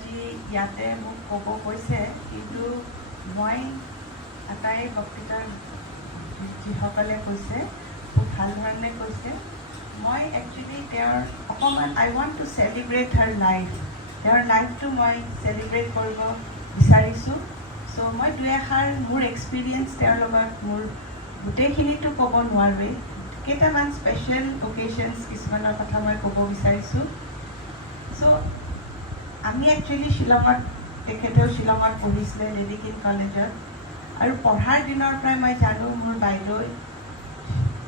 আজি ইয়াতে মোক ক'ব কৈছে, কিন্তু মই এটাই বক্তৃতা যিসকলে কৈছে খুব ভাল ধৰণে কৈছে। মই একচুৱেলি তেওঁৰ অকণমান I want to celebrate her life, তেওঁৰ লাইফটো মই চেলিব্ৰেট কৰিব বিচাৰিছোঁ। চ' মই দুই এষাৰ মোৰ এক্সপিৰিয়েঞ্চ তেওঁৰ লগত মোৰ গোটেইখিনিতো ক'ব নোৱাৰোৱেই, কেইটামান স্পেচিয়েল অকেশ্যনছ কিছুমানৰ কথা মই ক'ব বিচাৰিছোঁ। চ' আমি একচুৱেলি শ্বিলঙত, তেখেতেও শ্বিলঙত পঢ়িছিলে লেডি কিং কলেজত, আৰু পঢ়াৰ দিনৰ পৰাই মই জানো মোৰ বাইদেউ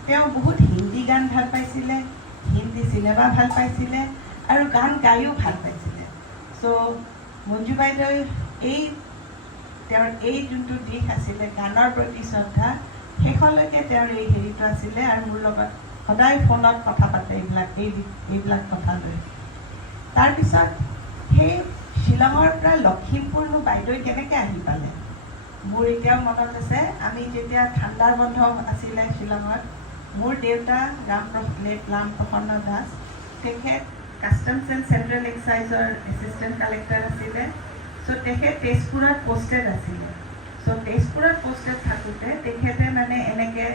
তেওঁ বহুত হিন্দী গান ভাল পাইছিলে, হিন্দী চিনেমা ভাল পাইছিলে আৰু গান গায়ো ভাল পাইছিলে। চ' মঞ্জু বাইদেউ তেওঁৰ এই যোনটো দিশ আছিলে গানৰ প্ৰতি শ্ৰদ্ধা, শেষলৈকে তেওঁৰ এই হেৰিটো আছিলে, আৰু মোৰ লগত সদায় ফোনত কথা পাতে এইবিলাক কথা লৈ। তাৰপিছত সেই শ্বিলঙৰ পৰা লখিমপুৰনো বাইদেউ কেনেকৈ আহি পালে, মোৰ এতিয়াও মনত আছে। আমি যেতিয়া ঠাণ্ডাৰ বন্ধ আছিলে শ্বিলঙত, মোৰ দেউতা ৰামপ্ৰসন্ন দাস, তেখেত কাষ্টমছ এণ্ড চেণ্ট্ৰেল এক্সাইজৰ এছিষ্টেণ্ট কালেক্টৰ আছিলে। চ' তেখেত তেজপুৰত পষ্টেড আছিলে। চ' তেজপুৰত পষ্টেড থাকোঁতে তেখেতে মানে এনেকৈ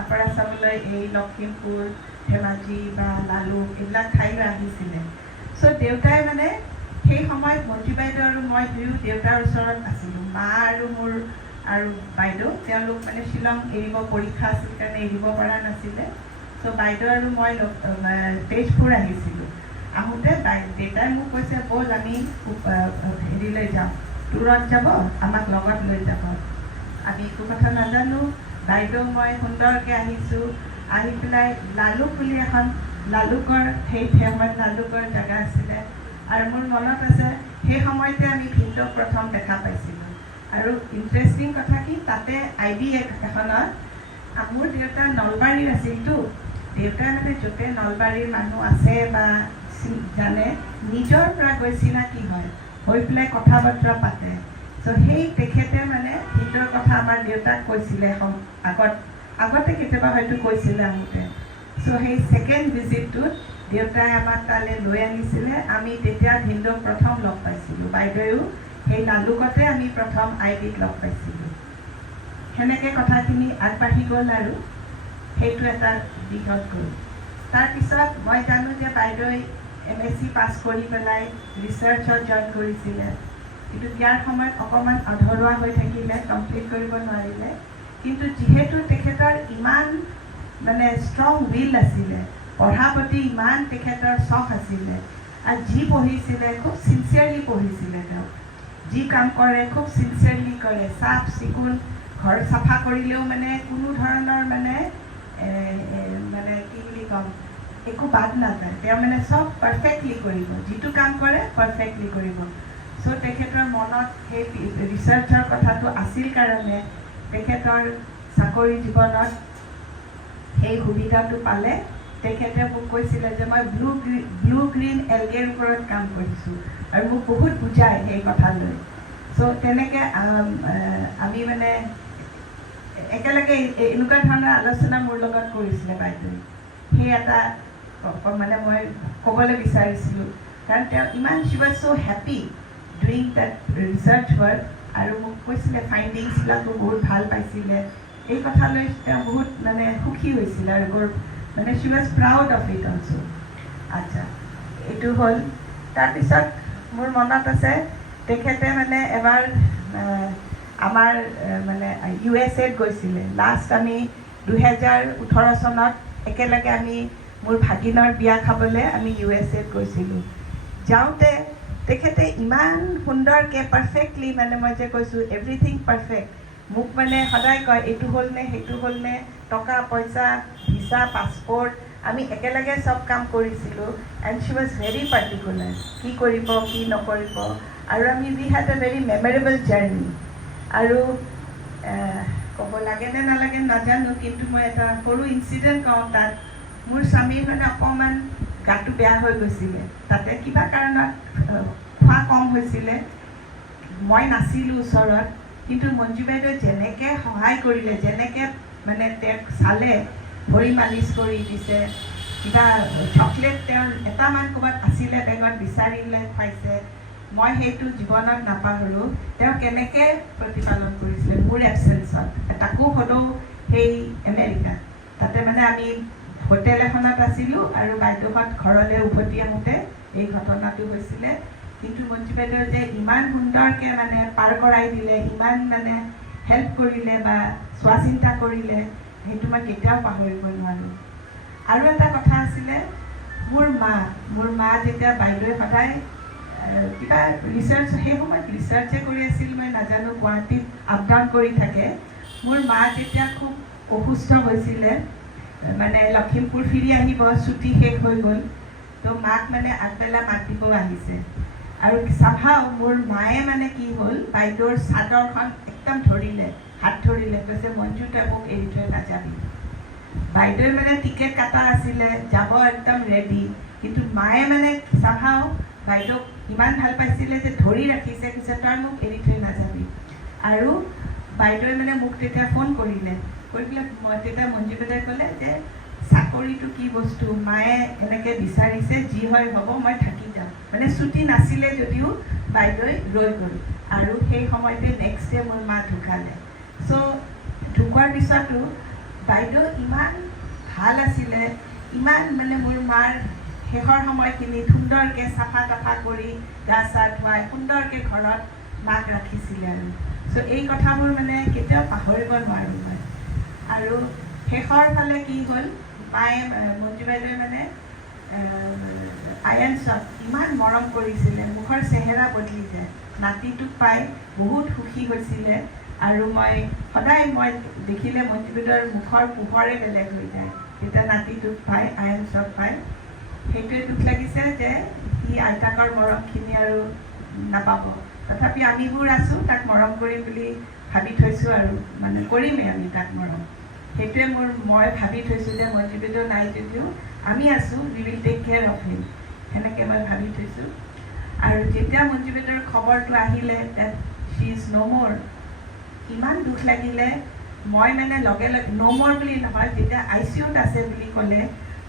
আপাৰ আছামলৈ এই লখিমপুৰ, ধেমাজি বা লালুক এইবিলাক ঠাইলৈ আহিছিলে। চ' দেউতাই মানে সেই সময়ত মঞ্জু বাইদেউ আৰু মই দুয়ো দেউতাৰ ওচৰত আছিলোঁ। মা আৰু মোৰ আৰু বাইদেউ তেওঁলোক মানে শ্বিলং এৰিব, পৰীক্ষা আছিল কাৰণে এৰিব পৰা নাছিলে। চ' বাইদেউ আৰু মই তেজপুৰ আহিছিলোঁ। আহোঁতে দেউতাই মোক কৈছে, ব'ল আমি হেৰিলৈ যাওঁ, টুৰত যাব, আমাক লগত লৈ যাব। আমি একো কথা নাজানো, বাইদেউ মই সুন্দৰকৈ আহিছোঁ। আহি পেলাই লালুক বুলি এখন, লালুকৰ সেই সময়ত লালুকৰ জেগা আছিলে, আৰু মোৰ মনত আছে সেই সময়তে আমি ভিনদেউক প্ৰথম দেখা পাইছিলোঁ। আৰু ইণ্টাৰেষ্টিং কথা কি, তাতে IB এখনত মোৰ দেউতা নলবাৰীৰ আছিলতো, দেউতাই মানে য'তে নলবাৰীৰ মানুহ আছে বা জানে, নিজৰ পৰা গৈ চিনাকি হয়, হৈ পেলাই কথা বতৰা পাতে। চ' সেই তেখেতে মানে ভিনদেউৰ কথা আমাৰ দেউতাক কৈছিলে আগতে কেতিয়াবা হয়তো কৈছিলে আহোঁতে। চ' সেই ছেকেণ্ড ভিজিটটোত দেউতাই আমাক তালৈ লৈ আনিছিলে। আমি তেতিয়া ভিনদেউক প্ৰথম লগ পাইছিলোঁ, বাইদেউ সেই লালুকতে আমি প্ৰথম IBক লগ পাইছিলোঁ। সেনেকৈ কথাখিনি আগবাঢ়ি গ'ল আৰু সেইটো এটা দিশত গ'ল। তাৰপিছত মই জানো যে বাইদেউ MSc পাছ কৰি পেলাই ৰিচাৰ্চত জইন কৰিছিলে, কিন্তু ইয়াৰ সময়ত অকণমান আধৰুৱা হৈ থাকিলে, কমপ্লিট কৰিব নোৱাৰিলে। কিন্তু যিহেতু তেখেতৰ ইমান মানে ষ্ট্ৰং উইল আছিলে, পঢ়াৰ প্ৰতি ইমান তেখেতৰ চখ আছিলে, আৰু যি পঢ়িছিলে খুব চিনচিয়াৰলি পঢ়িছিলে। তেওঁ যি কাম কৰে খুব চিনচিয়াৰলি কৰে, চাফ চিকুণ, ঘৰ চাফা কৰিলেও মানে কোনো ধৰণৰ মানে কি বুলি ক'ম, একো বাদ নাযায়। তেওঁ মানে চব পাৰফেক্টলি কৰিব, যিটো কাম কৰে পাৰফেক্টলি কৰিব। চ' তেখেতৰ মনত সেই ৰিচাৰ্চৰ কথাটো আছিল কাৰণে তেখেতৰ চাকৰি জীৱনত সেই সুবিধাটো পালে। তেখেতে মোক কৈছিলে যে মই ব্লু গ্ৰীণ এলগেৰ ওপৰত কাম কৰিছোঁ, আৰু মোক বহুত বুজায় সেই কথা লৈ। চ' তেনেকৈ আমি মানে একেলগে এনেকুৱা ধৰণৰ আলোচনা মোৰ লগত কৰিছিলে বাইদেৱে। সেই এটা মানে মই ক'বলৈ বিচাৰিছিলোঁ, কাৰণ তেওঁ ইমান she was so' happy doing that research work, আৰু মোক কৈছিলে ফাইণ্ডিংছবিলাকো বহুত ভাল পাইছিলে। এই কথালৈ তেওঁ বহুত মানে সুখী হৈছিলে, আৰু মানে she was proud of it also'. আচ্ছা, এইটো হ'ল। তাৰপিছত মোৰ মনত আছে তেখেতে মানে এবাৰ আমাৰ মানে USAত গৈছিলে। লাষ্ট আমি 2018 চনত একেলগে আমি মোৰ ভাগিনৰ বিয়া খাবলৈ আমি USAত গৈছিলোঁ। যাওঁতে তেখেতে ইমান সুন্দৰকৈ পাৰফেক্টলি, মানে মই যে কৈছোঁ এভৰিথিং পাৰফেক্ট, মোক মানে সদায় কয় এইটো হ'লনে সেইটো হ'লনে, টকা পইচা, ভিছা, পাছপৰ্ট, আমি একেলগে চব কাম কৰিছিলোঁ। And Shi was very particular, কি কৰিব কি নকৰিব। আৰু আমি উই হেড এ ভেৰি মেমৰেবল জাৰ্ণি। আৰু ক'ব লাগে নে নালাগে নাজানো, কিন্তু মই এটা সৰু ইনচিডেণ্ট কওঁ। তাত মোৰ স্বামীৰ মানে অকণমান গাটো বেয়া হৈ গৈছিলে, তাতে কিবা কাৰণত খোৱা কম হৈছিলে। মই নাছিলোঁ ওচৰত, কিন্তু মঞ্জু বাইদেৱে যেনেকৈ সহায় কৰিলে, যেনেকৈ মানে তেওঁক চালে, ভৰি মালিচ কৰি দিছে, কিবা চকলেট তেওঁৰ এটামান ক'ৰবাত আছিলে বেগত বিচাৰিলে খুৱাইছে। মই সেইটো জীৱনত নাপাহৰোঁ তেওঁ কেনেকৈ প্ৰতিপালন কৰিছিলে মোৰ এবচেঞ্চত। তাকো হ'লেও সেই আমেৰিকা তাতে মানে আমি হোটেল এখনত আছিলোঁ আৰু বাইদেউহঁত ঘৰলৈ উভতি আহোঁতে এই ঘটনাটো হৈছিলে। কিন্তু মঞ্জু বাইদেউ যে ইমান সুন্দৰকৈ মানে পাৰ কৰাই দিলে, ইমান মানে হেল্প কৰিলে বা চোৱা চিন্তা কৰিলে, সেইটো মই কেতিয়াও পাহৰিব নোৱাৰোঁ। আৰু এটা কথা আছিলে, মোৰ মা যেতিয়া বাইদেৱে সদায় কিবা ৰিচাৰ্চ, সেই সময়ত ৰিচাৰ্চে কৰি আছিল মই নাজানো, গুৱাহাটীত আপ ডাউন কৰি থাকে। মোৰ মা যেতিয়া খুব অসুস্থ হৈছিলে, মানে লখিমপুৰ ফিৰি আহিব, ছুটি শেষ হৈ গ'ল, তো মাক মানে আগবেলা মাতিব আহিছে। আৰু চাভাও মোৰ মায়ে মানে কি হ'ল, বাইদেউৰ চাদৰখন একদম ধৰিলে, হাত ধৰিলে, কৈছে মঞ্জু তই মোক এৰি থৈ নাযাবি। বাইদেউৱে মানে টিকেট কাটা আছিলে, যাব একদম ৰেডি, কিন্তু মায়ে মানে চাভাও বাইদেউক ইমান ভাল পাইছিলে যে ধৰি ৰাখিছে, কৈছে তই মোক এৰি থৈ নাযাবি। আৰু বাইদেউৱে মানে মোক তেতিয়া ফোন কৰিলে, কৰি পেলাই তেতিয়া মঞ্জু বাইদেৱে ক'লে যে চাকৰিটো কি বস্তু, মায়ে এনেকৈ বিচাৰিছে, যি হয় হ'ব, মই থাকি যাম। মানে ছুটি নাছিলে যদিও বাইদেৱে ৰৈ গ'ল। আৰু সেই সময়তে নেক্সট ডে মোৰ মা ঢুকালে। চ' ঢুকোৱাৰ পিছতো বাইদেউ ইমান ভাল আছিলে, ইমান মানে মোৰ মাৰ শেষৰ সময়খিনিত সুন্দৰকৈ চাফা তাফা কৰি গা চা ধুৱাই সুন্দৰকৈ ঘৰত মাক ৰাখিছিলে। আৰু চ' এই কথাবোৰ মানে কেতিয়াও পাহৰিব নোৱাৰোঁ মই। আৰু শেষৰ ফালে কি হ'ল, মায়ে মঞ্জু বাইদেৱে মানে আয়ানছক ইমান মৰম কৰিছিলে, মুখৰ চেহেৰা বদলি যায়, নাতিটোক পাই বহুত সুখী হৈছিলে। আৰু মই সদায় দেখিলে মঞ্জু বাইদেউৰ মুখৰ পোহৰে বেলেগ হৈ যায় যেতিয়া নাতিটোক পায়, আয়ানছক পায়। সেইটোৱে দুখ লাগিছে যে সি আইতাকৰ মৰমখিনি আৰু নাপাব। তথাপি আমিবোৰ আছোঁ, তাক মৰম কৰিম বুলি ভাবি থৈছোঁ, আৰু মানে কৰিমেই আমি তাক মৰম। সেইটোৱে মই ভাবি থৈছোঁ যে মঞ্জু বাইদেউ নাই যদিও আমি আছোঁ, we will take care of him, সেনেকৈ মই ভাবি থৈছোঁ। আৰু যেতিয়া মঞ্জু বাইদেউৰ খবৰটো আহিলে ডেট শ্বি ইজ ন' মোৰ, ইমান দুখ লাগিলে। মই মানে লগে লগে ন' মোৰ বুলি নহয়, যেতিয়া ICUত আছে বুলি ক'লে,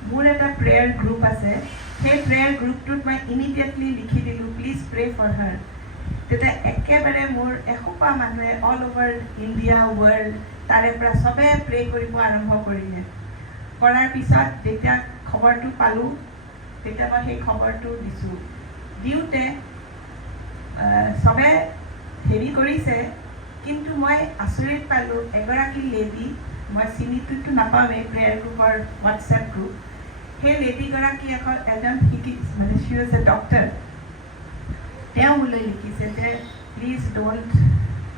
মোৰ এটা প্ৰেয়াৰ গ্ৰুপ আছে, সেই প্ৰেয়াৰ গ্ৰুপটোত মই ইমিডিয়েটলি লিখি দিলোঁ প্লিজ প্ৰে ফৰ হাৰ। তেতিয়া একেবাৰে মোৰ এসোপা মানুহে অল অভাৰ ইণ্ডিয়া, ৱৰ্ল্ড, তাৰে পৰা চবে প্ৰে কৰিব আৰম্ভ কৰিলে। কৰাৰ পিছত যেতিয়া খবৰটো পালোঁ, তেতিয়া মই সেই খবৰটো দিছোঁ। দিওঁতে চবে হেৰি কৰিছে, কিন্তু মই আচৰিত পালোঁ, এগৰাকী লেডি, মই চিনিটোতো নাপাওঁৱেই, প্ৰেয়াৰ গ্ৰুপৰ হোৱাটছএপ গ্ৰুপ, সেই লেডিগৰাকী এজন মানে শ্বি ৱাজ এ ডক্টৰ, তেওঁ মোলৈ লিখিছে যে please don't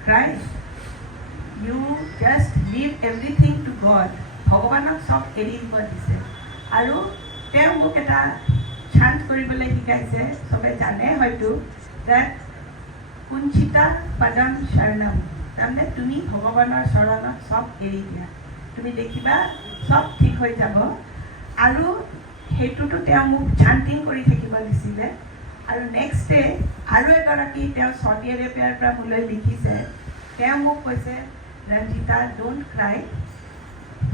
cry, you just leave everything to God, ভগৱানক চব এৰি দিব দিছে। আৰু তেওঁ মোক এটা চান্ট কৰিবলৈ শিকাইছে, চবে জানে হয়তো, ডেট কুঞ্চিতা পদম শৰণম, তাৰমানে তুমি ভগৱানৰ চৰণত চব এৰি দিয়া, তুমি দেখিবা চব ঠিক হৈ যাব। আৰু সেইটোতো তেওঁ মোক চান্টিং কৰি থাকিব দিছিলে। আৰু নেক্সট ডে আৰু এগৰাকী তেওঁ চৌদি আৰবিয়াৰ পৰা মোলৈ লিখিছে, তেওঁ মোক কৈছে Ranjita don't cry,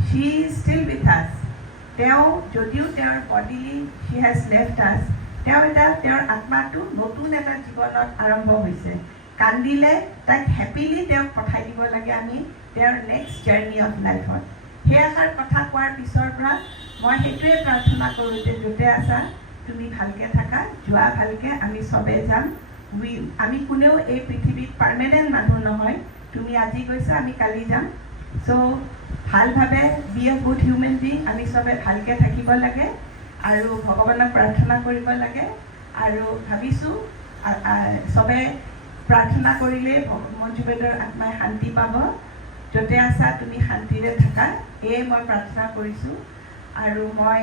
she is still with us. তেওঁ যদিও তেওঁৰ বডিলি শ্বি হেজ লেফ্ট আছ, তেওঁৰ আত্মাটো নতুন এটা জীৱনত আৰম্ভ হৈছে। কান্দিলে তাইক হেপিলি তেওঁক পঠাই দিব লাগে আমি তেওঁৰ নেক্সট জাৰ্ণি অফ লাইফত। সেই এষাৰ কথা কোৱাৰ পিছৰ পৰা মই সেইটোৱে প্ৰাৰ্থনা কৰোঁ যে য'তে আছা তুমি ভালকৈ থাকা, যোৱা ভালকৈ, আমি চবে যাম। আমি কোনেও এই পৃথিৱীত পাৰ্মানেণ্ট মানুহ নহয়, তুমি আজি গৈছা আমি কালি যাম। চ' ভালভাৱে be a good human being, আমি চবে ভালকৈ থাকিব লাগে আৰু ভগৱানক প্ৰাৰ্থনা কৰিব লাগে। আৰু ভাবিছোঁ চবে প্ৰাৰ্থনা কৰিলেই মঞ্জু বাইদেউৰ আত্মাই শান্তি পাব। য'তে আছা তুমি শান্তিৰে থাকা, এয়ে মই প্ৰাৰ্থনা কৰিছোঁ। আৰু মই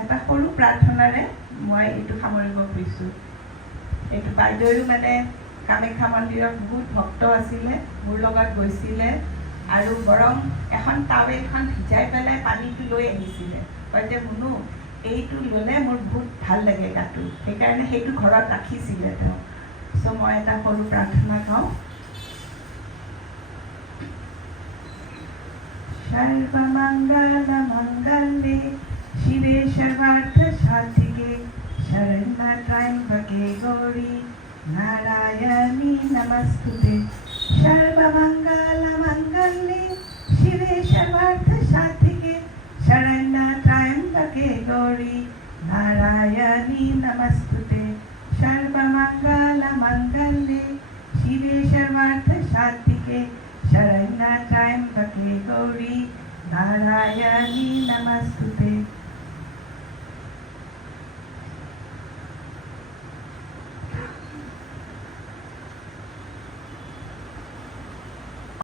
এটা সৰু প্ৰাৰ্থনাৰে মই এইটো সামৰিব খুজিছোঁ। এইটো বাইদেউও মানে কামাখ্যা মন্দিৰত বহুত ভক্ত আছিলে, মোৰ লগত গৈছিলে, আৰু বৰং এখন টাৱেলখন ভিজাই পেলাই পানীটো লৈ আহিছিলে, কয় যে মুনু এইটো ল'লে মোৰ বহুত ভাল লাগে গাটো, সেইকাৰণে সেইটো ঘৰত ৰাখিছিলে তেওঁ। চ' মই এটা সৰু প্ৰাৰ্থনা কওঁ। सर्वमङ्गलमङ्गले शिवे सर्वार्थसाधिके शरण्ये त्र्यम्बके गौरी नारायणी नमस्तुते सर्वमङ्गलमङ्गल्ये शिवे सर्वार्थसाधिके शरण्य त्र्यम्बके गौरी नारायणी नमस्तुते सर्वमङ्गलमङ्गल्ये शिवे सर्वार्थसाधिके शरण्य त्र्यम्बके गौरी नारायणी नमस्तुते।